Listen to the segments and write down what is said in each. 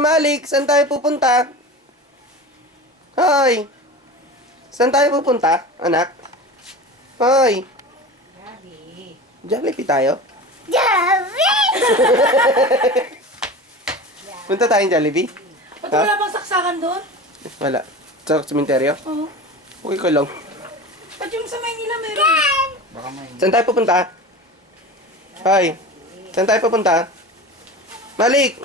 Malik, saan tayo pupunta? Hoy! Saan tayo pupunta, anak? Hoy! Jollibee tayo? Punta tayong Jollibee? Ba't wala bang saksakan doon? Wala. Sa sementeryo? Oo. Okay ko lang. Ba't yung sa Maynila meron? Saan tayo pupunta? Hoy! Saan tayo pupunta? Malik!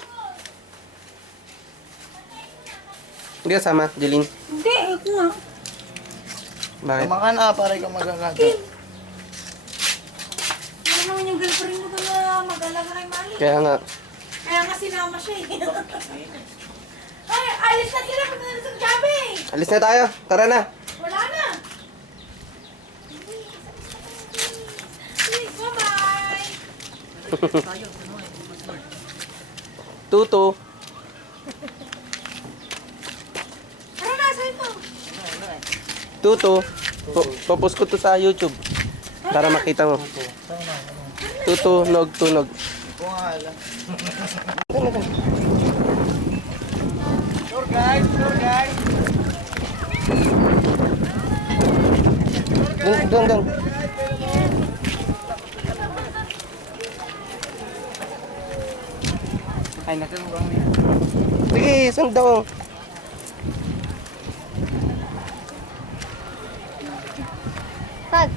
Hindi kasama, Jeline. Hindi, ako nga. Bakit? Tama ka na, pare ka magagaga. Ano naman yung girlfriend mo doon na mag-alaga kay Mali? Kaya nga. Kaya nga sinama siya eh. Ay, alis na sila pag nila sa gabi. Alis na tayo. Tara na. Wala na. Bye-bye. Tuto. Tara na, sa'yo mo. Tuto. Popost ko to sa YouTube. Para makita mo. Tutunog, tunog. Kung ala. Tour guide, tour guide. Doon. Ay, natulungan mo yan. Sige, sundaw. Pag.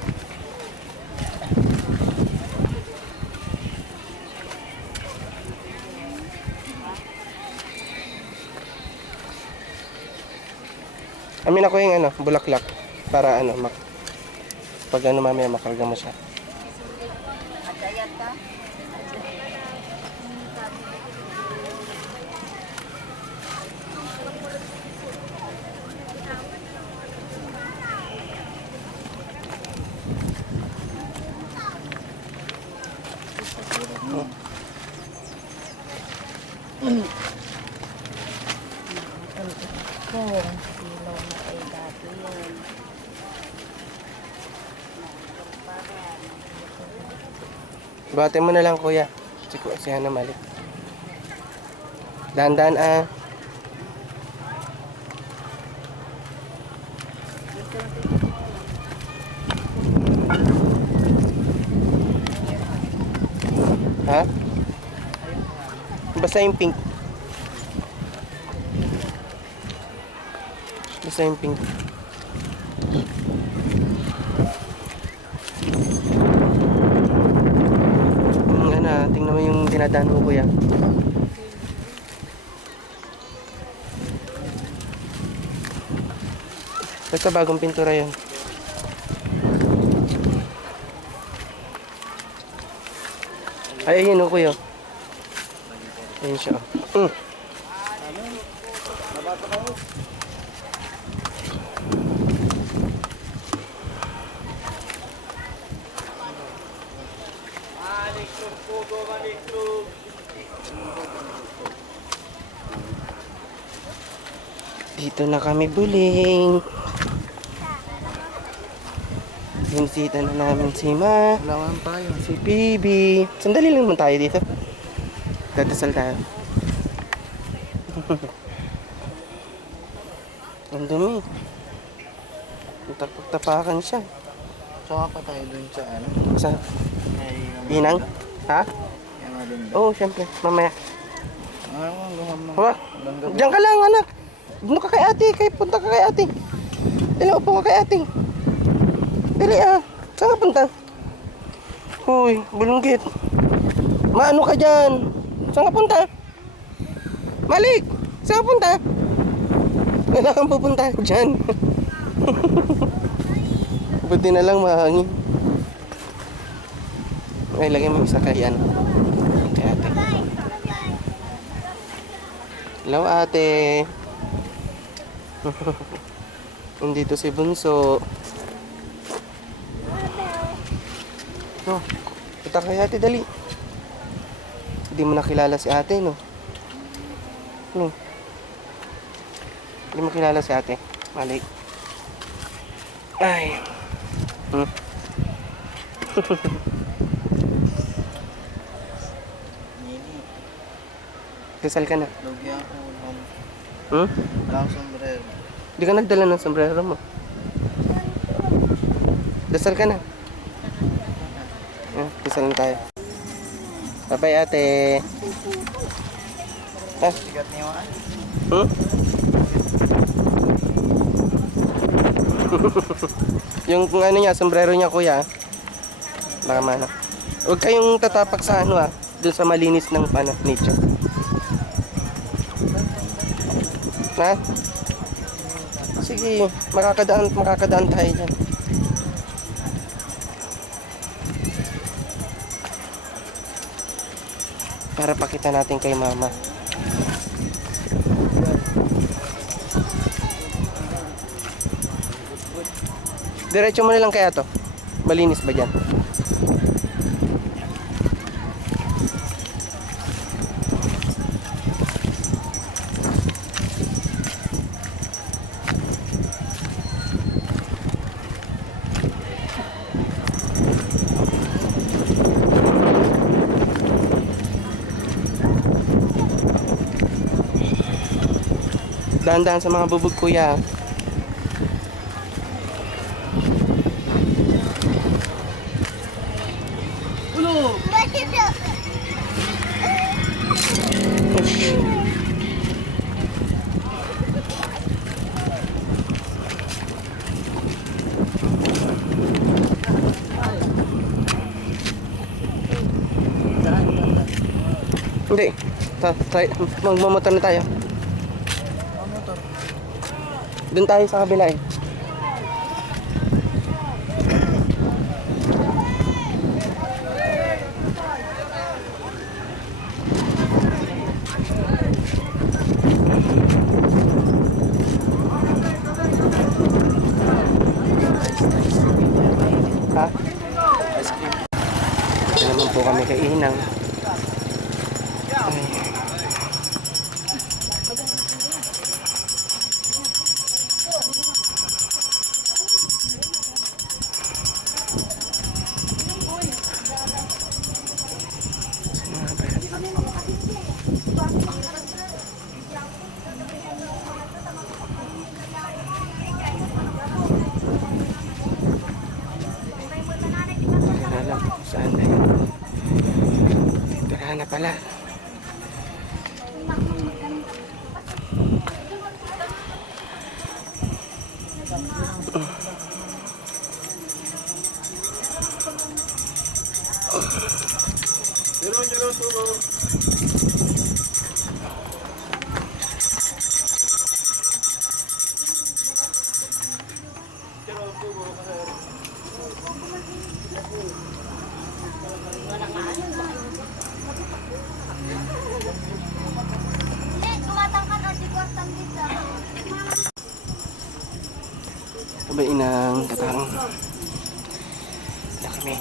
Amin ako yung bulaklak. Para pag mamaya makarga mo siya. Buhatin mo na lang, kuya. Si Hana Malik. Dahan-dahan Ha? Basta yung pink. Basta yung pink. Tingnan mo yung dinadaan mo, kuya. Basta bagong pintura yun. Ay, ayun o, kuya. Ayun siya. Dito na kami buling. Binisita na namin si Ma, Wala pa tayo. si Bibi. Sandali lang naman tayo dito. Dadasal tayo. Ang dumi. Tapak-tapakan siya. Saka pa tayo dun sa ano. Sa Ay, Inang? Ha? Yan nga din. Oo, syempre. Mamaya. Ano nga, lumam Haba. Diyan ka lang, anak. Doon ka kay ate. Punta ka kay ate. Dali, upo ka kay ate. Dali Saan ka punta? Uy, bulunggit. Maano ka dyan? Saan ka punta? Malik! Saan ka punta? Wala kang pupunta dyan. Buti na lang mahangin. Ay, lagay mo isa kay kay ate. Hello, ate. Nandito si Bunso. No, punta kay ate, dali. Hindi mo nakilala si ate, no? No. Hindi mo kilala si ate. Malik. Ay. Dasal ka na. Lugyan ko. Hmm? Wala akong sombrero. Hindi ka nagdala ng sombrero mo. Dasal ka na. Dasal na tayo. Bye-bye, ate. Ah, Sigat niyo ano? hmm? Yung kung ano niya, sombrero niya, kuya. Baka mana. Huwag kayong tatapak sa ano dun sa malinis ng nature. Na? Sige, makakadaan tayo dyan. Para pakita natin kay mama. Diretso mo na lang kaya to. Malinis ba dyan? Dahan-dahan sa mga bubog, kuya. Hindi. Magmamotor na tayo. Doon tayo sa kabila eh. Ha? Ito naman po kami kay Inang. Ay. Alam saan na yun. Tara na pala. Sabay Inang, katang. Na kami.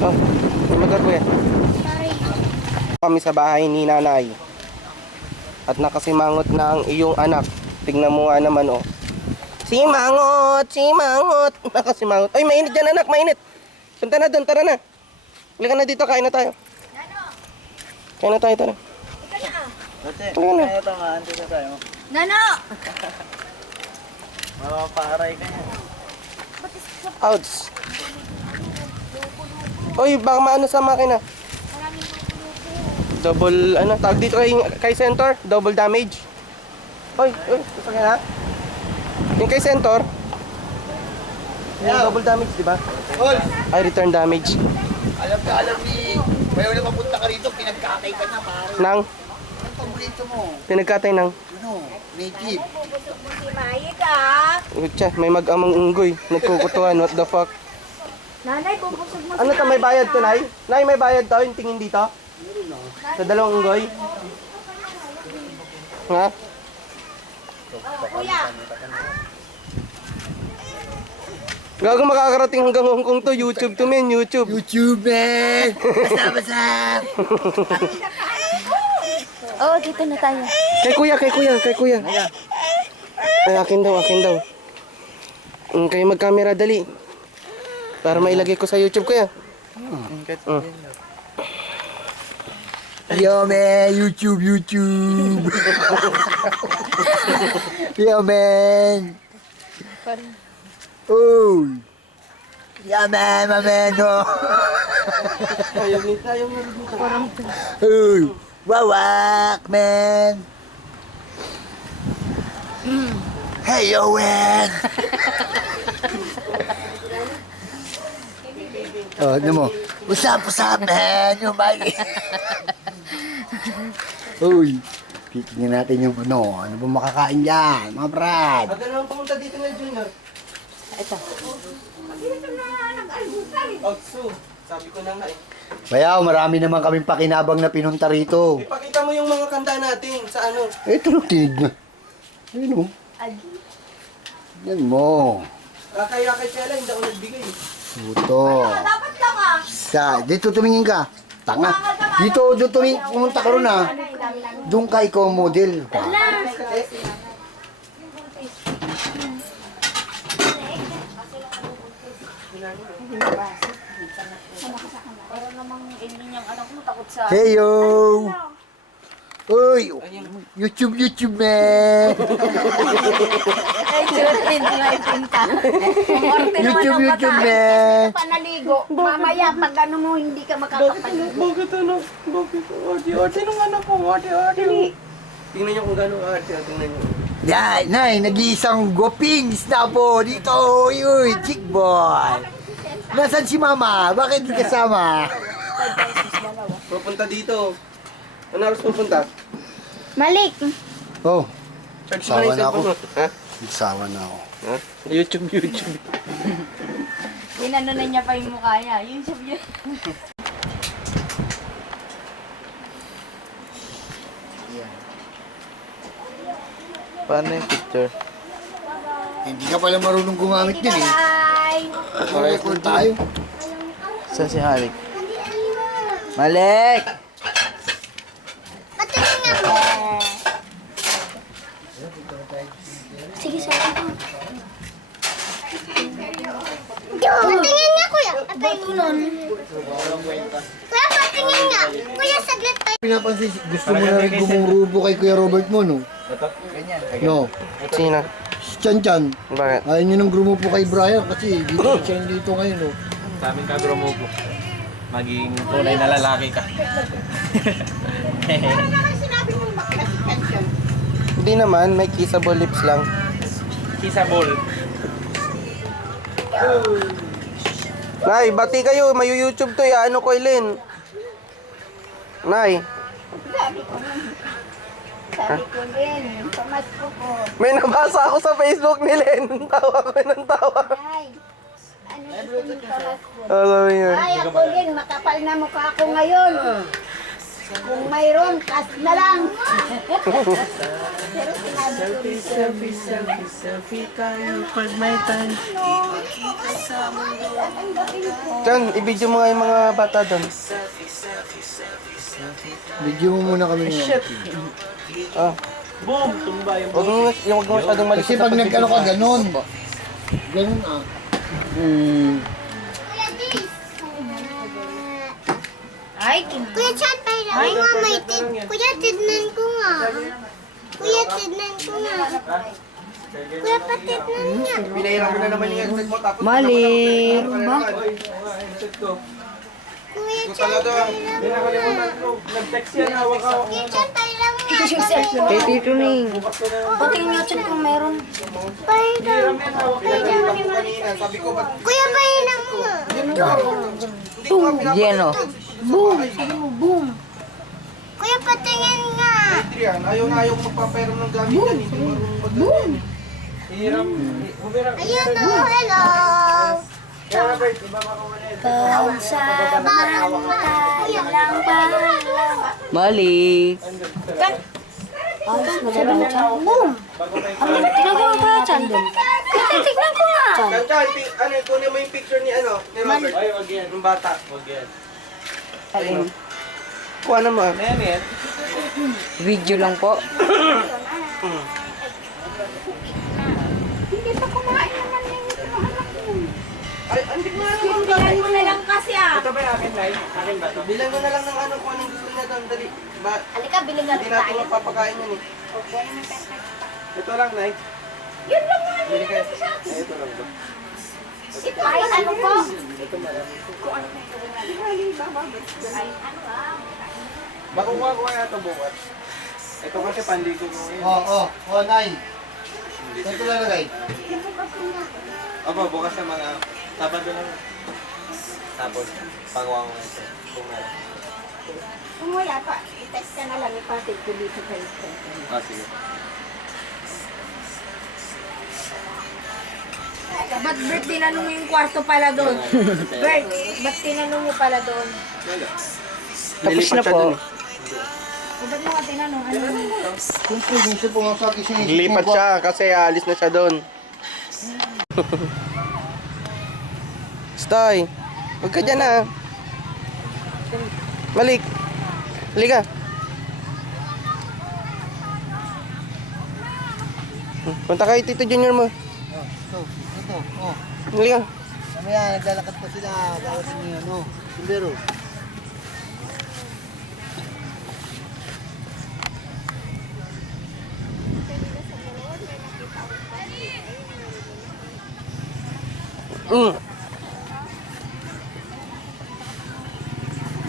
Oh, motor kuya. Kami sa bahay ni nanay. At nakasimangot na ang iyong anak. Tignan mo nga naman oh. Simangot! Simangot! Nakasimangot. Ay, mainit dyan anak, mainit. Punta na doon, tara na. Halika na dito, kain na tayo. Kain na tayo, tara. Ate, Ano na? kaya ito nga, antes na tayo. Nano! Mapaparay ka niya. Ouch! Oy, baka maano sa makina. Double, ano, tawag dito kay center, double damage. Oy, gusto ka na? Yung kay center, yung double damage, di ba? Hol! Ay, return damage. Alam ni... Bayo na papunta ka rito, pinagkakay ka niya, pare. Nang, Ang paborito mo, pinagkatay ng, ano, native. Si Mayik ah! Utya, may mag-amang unggoy. Nagkukutuhan, what the fuck? Nanay, bubusog mo. Ano to, may bayad to, Nay? Nay, may bayad to, yung tingin dito? Sa dalawang unggoy? Ha? Kuya. Gago makakarating hanggang Hong Kong to, YouTube to, men, YouTube. YouTube, man! Asap! Oo, dito na tayo. Kay kuya. Ay, akin daw. Kayo mag-camera, dali. Para mailagay ko sa YouTube, kuya. Yo, man! YouTube! Yo, man! Oh! Yeah, man! My man! No! Uy! Wawak, man! Hey, yo, man! Oh, ano mo? What's up, man? Yung bike. Uy! Titingnan natin yung ano ba makakain dyan, mga brad? Maganda naman pumunta dito na, Junior. Ito. Otsu. Sabi ko na nga eh. Bayaw, marami naman kaming pakinabang na pinunta rito. Ipakita mo yung mga kanta natin sa ano. Ito na, tinig na. Ayun o. Yan mo. Kaya kay Chela, hindi ako nagbigay. Ito. Dapat lang ah. Dito tumingin ka. Tanga. Dito tumingin. Pumunta ka ron ah. Doon ka ikaw model. Para namang hindi niyang anak mo takot sa... Heyo! Uy! YouTube man! Ay, chutin, may pinta. YouTube man! Panaligo. Mamaya, pag ano mo, hindi ka makakapaligo. Bakit ano? Bakit? Ate, nung anak ko. Ate. Tingnan niyo kung gano'ng ate. Tingnan niyo. Yan, nay, nag-iisang gopings na po dito. Uy, chick boy. Nasaan si mama? Bakit di kasama? Pupunta dito. Ano oras pupunta? Malik. Oh, Charge Sawa mo na yung na ako. cellphone mo. Ha? nagsawa na ako. Ha? YouTube. Ginano na niya pa yung mukha niya. Yun siya yun. Paano yung picture? Hindi ka pala marunong gumamit din eh. Bye. Record tayo. Saan si Halik? Malik! Patingin nga mo. Sige, sabi ko. Patingin nga, kuya. Patingin nun. Kuya, patingin nga. Kuya, saglit pa. Pinapansin, gusto mo na rin gumurubo kay Kuya Robert mo, no? No. Sino? Si Chan Chan. Bakit? Ayaw nyo nang gumupo kay Brian kasi dito siya dito ngayon, no? Sa amin ka, Gromobo. Maging tunay na lalaki ka. Hindi naman, may kissable lips lang. Kissable. Nay, bati kayo. May YouTube to ya. Ano ko, Eileen? Nay, Sabi ko din, pamasko ko. may nabasa ako sa Facebook ni Len. Tawa ko ng tawa. Ay, ano gusto mo pamasko? Alam niyo. Ay, ako din, makapal na mukha ako ngayon. Kung mayroon, kas na lang. Pero sinabi ko, Chan, i-video mo nga yung mga bata doon. Video mo muna kami ngayon. Ah. Boom! Tumba yung Huwag mo masyadong malikot Kasi sa pag nag-ano ka, pag-video. ganon. Ganon ah. Kuya Dis. Ay, Kuya Chan, parang mo nga may tid. Kuya, tidnan ko nga. Kuya, tidnan ko nga. Kuya, patidnan niya. Pinahirap ko na naman yung headset mo. Tapos Malik. Kuya Chan, parang mo. Nag-text yan, hawak ako. Kuya Chan, parang mo. kay Tito Ning. Patingin niyo dyan kung meron. Parang. Kanina, sabi ko, ba't Kuya, parang mo nga. hindi ko nga pinapakita? Yan o. Boom! Sabi mo, boom! Kuya, patingin nga. Adrian, ayaw na ayaw magpapera ng gamit yan. Hindi marunong mag-ganyan. Ayun o, hello. Mali. Tinagawa ko na dyan. Tignan ko nga. Chan, ano, kunin mo yung picture ni ano, ni Robert. Ay, wag yan. Yung bata. Wag yan. Ayun. Kuha na mo. Ano yan yan? Video lang po. Ay, hindi mo na Bilan mo na lang kasi ah. Ito ba yung akin, Nay? Akin ba ito? Bilang mo na lang ng ano kung anong gusto niya doon. Dali. Ba, Halika, bilhin hindi natin magpapakain yan eh. Ito lang, Nay. Yun lang nga. Bili kayo. Ay, ito lang ba? Ay, ano po? Makukuha ko kaya ito bukas. Ito kasi pandigo ko ngayon. Nay. Saan ko lalagay? Opo, bukas sa mga Sabado lang. Tapos, pagawa ko ito. Kung meron. Kung wala pa, i-text ka na lang, ipatid ko dito kayo. Ah, sige. Ba't Bert, tinanong mo yung kwarto pala doon? Bert, ba't tinanong mo pala doon? Tapos na po. O ba't mo nga tinanong? Ano yun? Siyempre, minsan po nga sa akin siya. Lipat siya kasi alis na siya doon. Stoy, huwag ka dyan ah. Malik. Halika. Punta kay Tito Junior mo. Ito. Halika. Mamaya, naglalakad pa sila. Bawat niyo, ano. Sundero.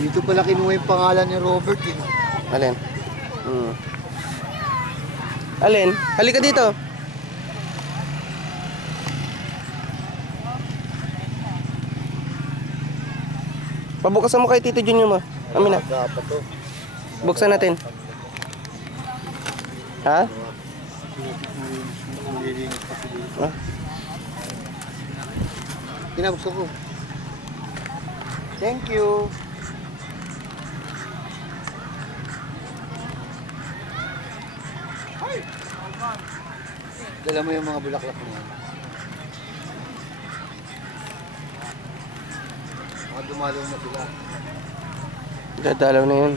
Dito pala kinuha yung pangalan ni Robert. Alin? Alin? Halika dito. Pabukasan mo kay Tito Junior mo. Amin na. Dapat to. Buksan natin. Ha? Ah, Kinabuksan ko. Thank you. Dala mo yung mga bulaklak mo yan. Mga dumalaw na sila. dadalaw na yun.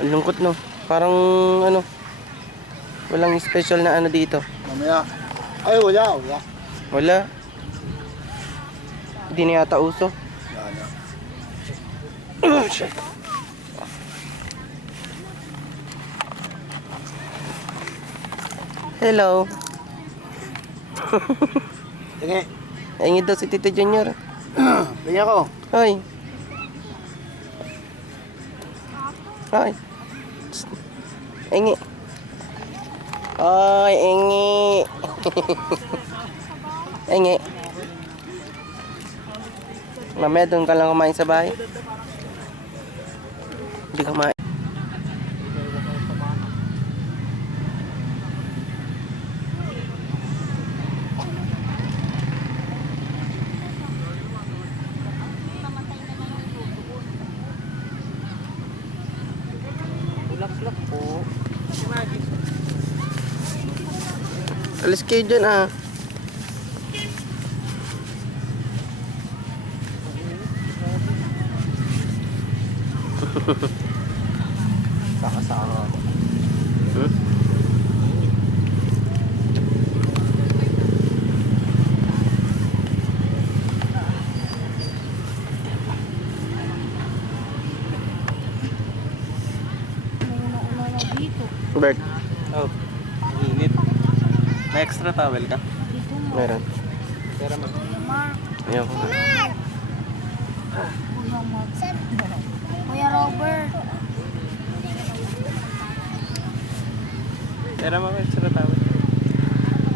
Ang lungkot no. Parang ano, walang special na ano dito. Mamaya. Ay, wala. Wala. Hindi na yata uso. Wala na. Oh, shit. Hello. Tingin. Ingid daw si Tito Junior. Tingin ako. Hoy. Hoy. Ingi. Hoy, ingi. Ingi. Mamaya doon ka lang kumain sa bahay. Hindi ka kumain. Bulak-bulak po. Alis kayo dyan ah. Saka-saka. Bert, Oh, init. May extra towel ka? meron. Pera mo. Ayaw ko. Kuya Robert. Pera mo, may extra towel.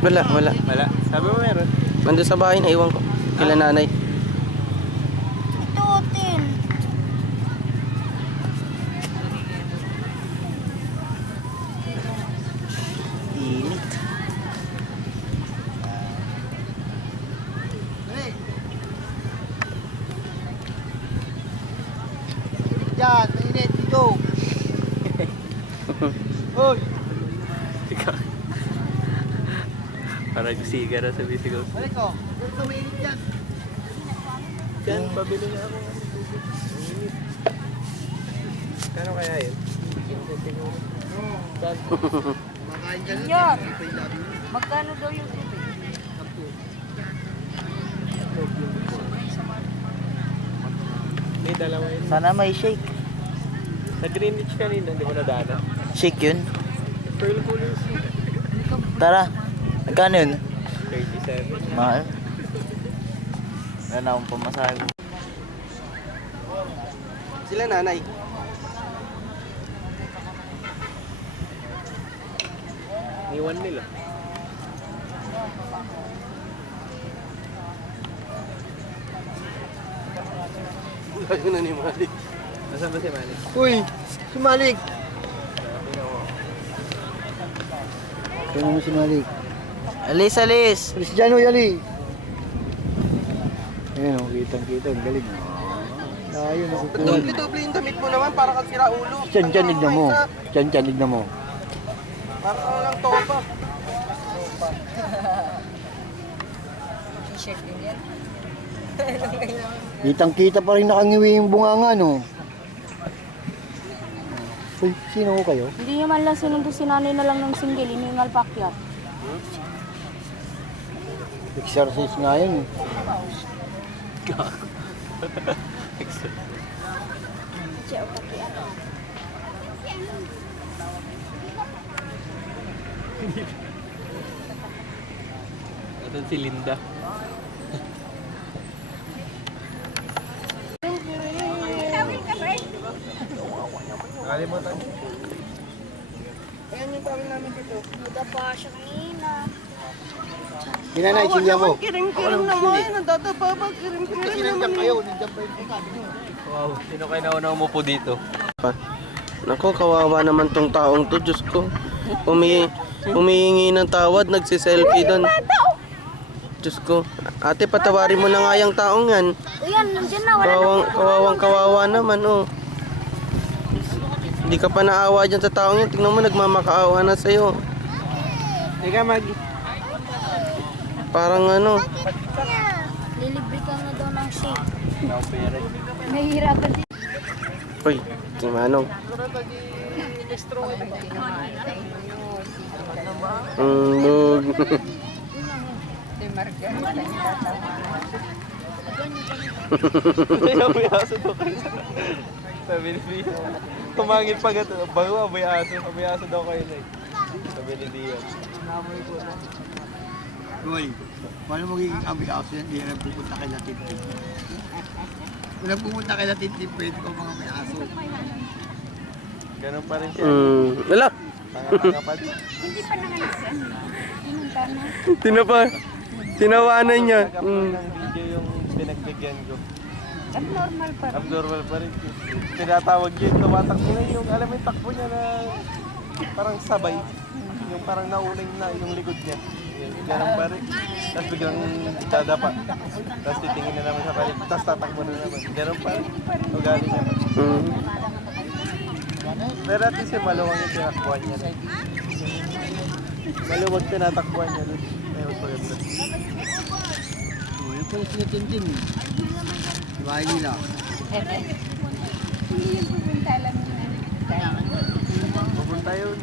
Wala. Wala. Sabi mo meron. Nandun sa bahay, naiwan ko. Kila nanay. Ito, Tin. Init. Yan, init dito. Hoy, Parang siga na sa bisigaw. balik ko. Dito mainit yan. Yan, pabili na ako. Kano kaya yun? Makain ka na. Yan. Magkano daw yung tubig? May dalawa yun. Sana may shake. Sa Greenwich kanina, hindi mo nadaanan. Shake yun. Pearl Coolers. Tara. Magkano yun? 37. Mahal. Wala na akong pamasahe. Sila nanay. Iwan nila. Layo na ni Malik. Nasaan ba si Manny? Uy, si Malik. Tingnan mo si Malik. Alis. Alis dyan, uy, alis. Ayun, kitang-kita. Ang galing. Ayun, nakukuha. Doble yung damit mo naman para kang sira ulo. Diyan, tignan mo. Diyan, tignan mo. Para kang lang topa. T-shirt din yan. Kitang-kita pa rin nakangiwi yung bunganga, no? Uy, sino ko kayo? Hindi niya man lang sinundo si nanay na lang ng single, iningal pakyat. Exercise nga yun, eh. Ito si Linda. Nakalimutan. Ayan yung tawag namin dito. Muda pa siya kanina. Pinanay, silya mo. Kiring-kiring naman. Nandadaba ba? Kiring-kiring naman. nandiyan pa yung Wow, sino kayo nauna umupo dito? Nako, kawawa naman tong taong to. Diyos ko. Humihingi ng tawad, nagsiselfie doon. Diyos ko. Ate, patawarin mo na nga yung taong yan. Ayan, nandiyan na, wala Kawawang kawawa naman, oh. Hindi ka pa naawa dyan sa taong yan. Tingnan mo, nagmamakaawa na sa'yo. Ika mag... Parang ano. Lilibre ka na daw ng shake. Nakapere. Nahihirapan din. Uy, si Manong. Lug. May aso daw kayo. Sabi ni Bia. Tumangin pa gato. Bago, may aso daw kayo na eh. Sabi ni Bia. Uy, paano magiging aso yan? Hindi na pupunta kay Latin Tip. Walang pupunta kay Latin Tip, pwede pa mga may aso. Ganun pa rin siya. Wala. Tanga-tanga pa din. Tinawanan niya. Nag-upload ng video yung pinagbigyan ko. Abnormal pa rin. Tinatawag yun, tumatakbo na yung, alam mo yung takbo niya na parang sabay. Yung parang nauling na yung likod niya. Yun, ganun pa rin. Tapos biglang dadapa. Tapos titingin na naman sa balik. Tapos tatakbo na naman. Ganun pa rin. Ugali niya. Pero at least yung maluwag yung tinakbuhan niya. Maluwag tinatakbuhan niya. Ayun pa rin. Yung pala sila Tintin. Bahay nila. Pupunta yun.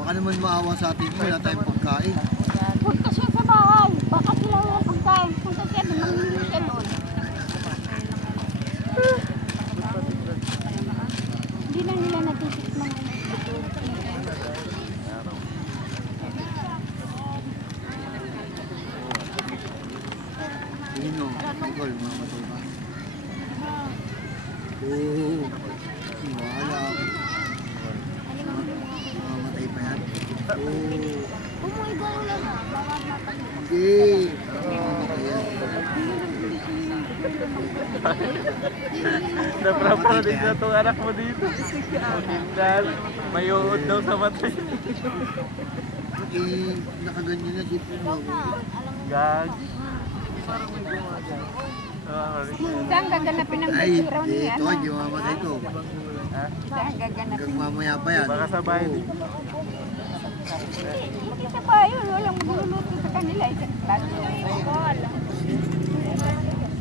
Baka naman maawa sa atin, wala tayong pagkain. Punta siya sa bahay. Baka sila wala pagkain. Punta siya, manginginig siya doon. Hindi na nila natitikman. Tingin mo, Nicole, mamatay ba? Oo. Wala ako. Umuigaw lang. Bawal matalik. Hindi. Naprapranig na itong anak mo dito. Dahil may uod daw sa matay. Eh, nakaganyan na dito. Gag. Parang may gumagal. Saan gaganapin ang Ay, picture niya? ito, hindi mamatay ko. Saan gaganapin? Hanggang mamaya pa yan. Baka sa bahay din. Isa pa yun, walang magluluto sa kanila. Isang plato.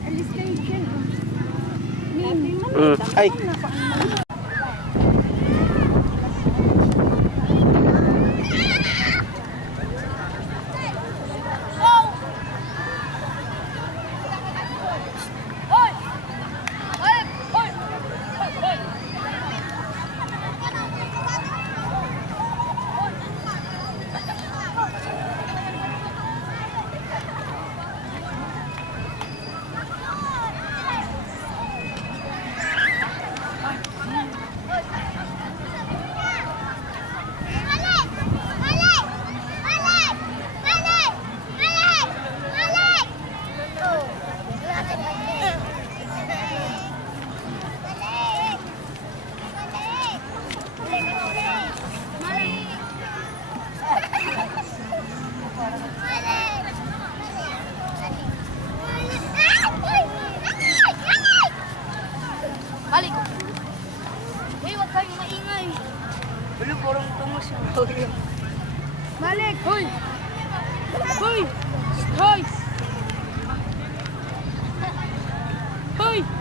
Alis na yun siya. Maybe man. Ay. Balik! Balik! Balik! Balik! Balik! Balik! Oh. Balik! Balik! Balik! Balik! Uy, huwag kayong maingay. Wala, parang tumas yung Balik! Hoy! Hoy! Hoy! Hoy!